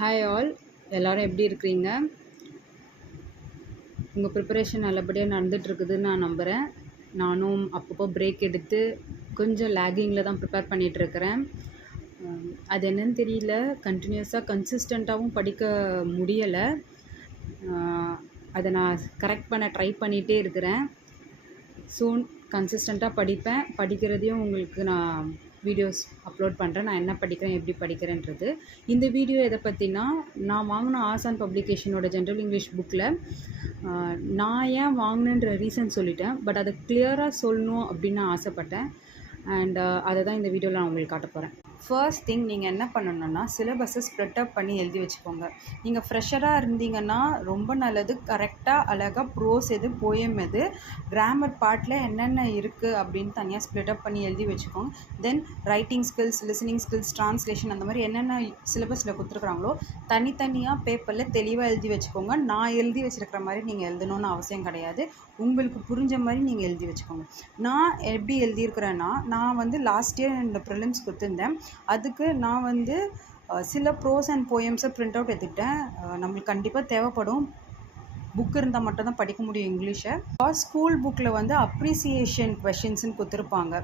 Hi all, எல்லோரும் எப்படி இருக்கிறீங்க? உங்கள் ப்ரிப்பரேஷன் நல்லபடியாக நடந்துகிட்ருக்குதுன்னு நான் நம்புகிறேன். நானும் அப்பப்போ பிரேக் எடுத்து கொஞ்சம் லேகிங்கில் தான் ப்ரிப்பேர் பண்ணிகிட்ருக்கிறேன். அது என்னன்னு தெரியல, கண்டினியூஸாக கன்சிஸ்டண்ட்டாகவும் படிக்க முடியலை. அதை நான் கரெக்ட் பண்ண ட்ரை பண்ணிகிட்டே இருக்கிறேன். சூன் கன்சிஸ்டண்ட்டாக படிப்பேன். படிக்கிறதையும் உங்களுக்கு நான் வீடியோஸ் அப்லோட் பண்ணுறேன். நான் என்ன படிக்கிறேன், எப்படி படிக்கிறேன்றது. இந்த வீடியோ எதை பற்றினா, நான் வாங்கின ஆசான் பப்ளிகேஷனோட ஜென்ரல் இங்கிலீஷ் புக்கில் நான் ஏன் வாங்கினேன்ற ரீசன் சொல்லிட்டேன். பட் அதை கிளியராக சொல்லணும் அப்படின்னு நான் ஆசைப்பட்டேன். அண்ட் அதை தான் இந்த வீடியோவில் நான் உங்களுக்கு காட்ட போகிறேன். ஃபர்ஸ்ட் திங், நீங்கள் என்ன பண்ணணுன்னா சிலபஸை ஸ்ப்ளிட் அப் பண்ணி எழுதி வச்சுக்கோங்க. நீங்கள் ஃப்ரெஷராக இருந்தீங்கன்னா ரொம்ப நல்லது. கரெக்டாக அழகாக ப்ரோஸ் எது, போயம் எது, கிராமர் பார்ட்டில் என்னென்ன இருக்குது அப்படின்னு தனியாக ஸ்ப்ளிட் அப் பண்ணி எழுதி வச்சுக்கோங்க. தென் writing skills, listening skills, translation, அந்த மாதிரி என்னென்ன சிலபஸில் கொடுத்துருக்குறாங்களோ தனித்தனியாக பேப்பரில் தெளிவாக எழுதி வச்சுக்கோங்க. நான் எழுதி வச்சுருக்கிற மாதிரி நீங்கள் எழுதணுன்னு அவசியம் கிடையாது. உங்களுக்கு புரிஞ்ச மாதிரி நீங்கள் எழுதி வச்சுக்கோங்க. நான் எப்படி எழுதியிருக்கிறேன்னா, நான் வந்து லாஸ்ட் இயர் இந்த ப்ரிலிம்ஸ் கொடுத்துருந்தேன். அதுக்கு நான் வந்து சில ப்ரோஸ் அண்ட் போயம்ஸை பிரிண்ட் அவுட் எடுத்துக்கிட்டேன். நம்மளுக்கு கண்டிப்பாக தேவைப்படும். புக் இருந்தால் மட்டும் தான் படிக்க முடியும் இங்கிலீஷை. ஸ்கூல் புக்கில் வந்து அப்ரிசியேஷன் கொஷின்ஸ்னு கொடுத்துருப்பாங்க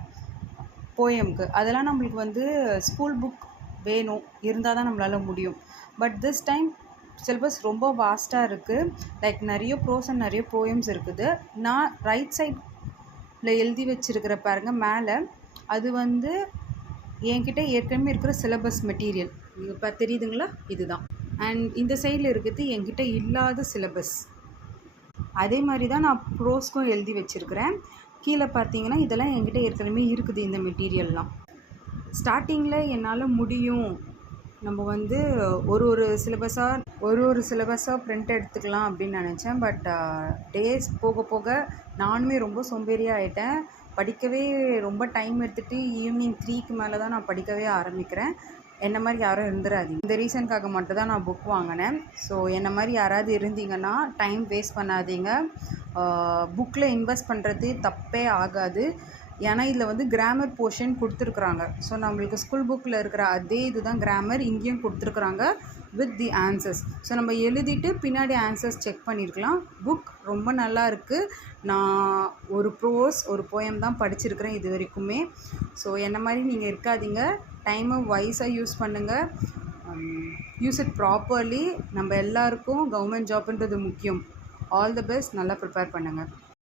போயம்க்கு. அதெல்லாம் நம்மளுக்கு வந்து ஸ்கூல் புக் வேணும், இருந்தால் தான் நம்மளால் முடியும். பட் திஸ் டைம் சிலபஸ் ரொம்ப வாஸ்ட்டாக இருக்குது. லைக் நிறைய ப்ரோஸ் அண்ட் நிறைய போயம்ஸ் இருக்குது. நான் ரைட் சைடில் எழுதி வச்சுருக்கிற பாருங்க மேலே, அது வந்து என்கிட்ட ஏற்கனவே இருக்கிற சிலபஸ் மெட்டீரியல். இப்போ தெரியுதுங்களா? இதுதான். அண்ட் இந்த சைடில் இருக்கிறது என்கிட்ட இல்லாத சிலபஸ். அதே மாதிரி தான் நான் ப்ரோஸ்க்கும் எழுதி வச்சுருக்கிறேன். கீழே பார்த்தீங்கன்னா இதெல்லாம் என்கிட்ட ஏற்கனவே இருக்குது, இந்த மெட்டீரியல்லாம். ஸ்டார்டிங்கில் என்னால் முடியும், நம்ம வந்து ஒரு சிலபஸாக பிரிண்ட் எடுத்துக்கலாம் அப்படின்னு நினச்சேன். பட் டேஸ் போக போக நானுமே ரொம்ப சோம்பேறியாக ஆகிட்டேன். படிக்கவே ரொம்ப டைம் எடுத்துகிட்டு ஈவினிங் 3க்கு மேலே தான் நான் படிக்கவே ஆரம்பிக்கிறேன். என்ன மாதிரி யாரும் இருந்துடாதீங்க. இந்த ரீசனுக்காக மட்டும் தான் நான் புக் வாங்கினேன். ஸோ என்ன மாதிரி யாராவது இருந்தீங்கன்னா டைம் வேஸ்ட் பண்ணாதீங்க. புக்கில் இன்வெஸ்ட் பண்ணுறது தப்பே ஆகாது. ஏன்னா இதில் வந்து கிராமர் போர்ஷன் கொடுத்துருக்குறாங்க. ஸோ நம்மளுக்கு ஸ்கூல் புக்கில் இருக்கிற அதே இதுதான் கிராமர் இங்கேயும் கொடுத்துருக்குறாங்க வித் தி ஆன்சர்ஸ். ஸோ நம்ம எழுதிட்டு பின்னாடி ஆன்சர்ஸ் செக் பண்ணியிருக்கலாம். புக் ரொம்ப நல்லா இருக்குது. நான் ஒரு ப்ரோஸ் ஒரு போயம் தான் படிச்சிருக்கிறேன் இது வரைக்குமே. ஸோ என்ன மாதிரி நீங்கள் இருக்காதீங்க. டைமை வைஸாக யூஸ் பண்ணுங்கள். Use it properly. நம்ம எல்லாருக்கும் கவர்மெண்ட் ஜாப்ன்றது முக்கியம். All the best. நல்லா ப்ரிப்பேர் பண்ணுங்கள்.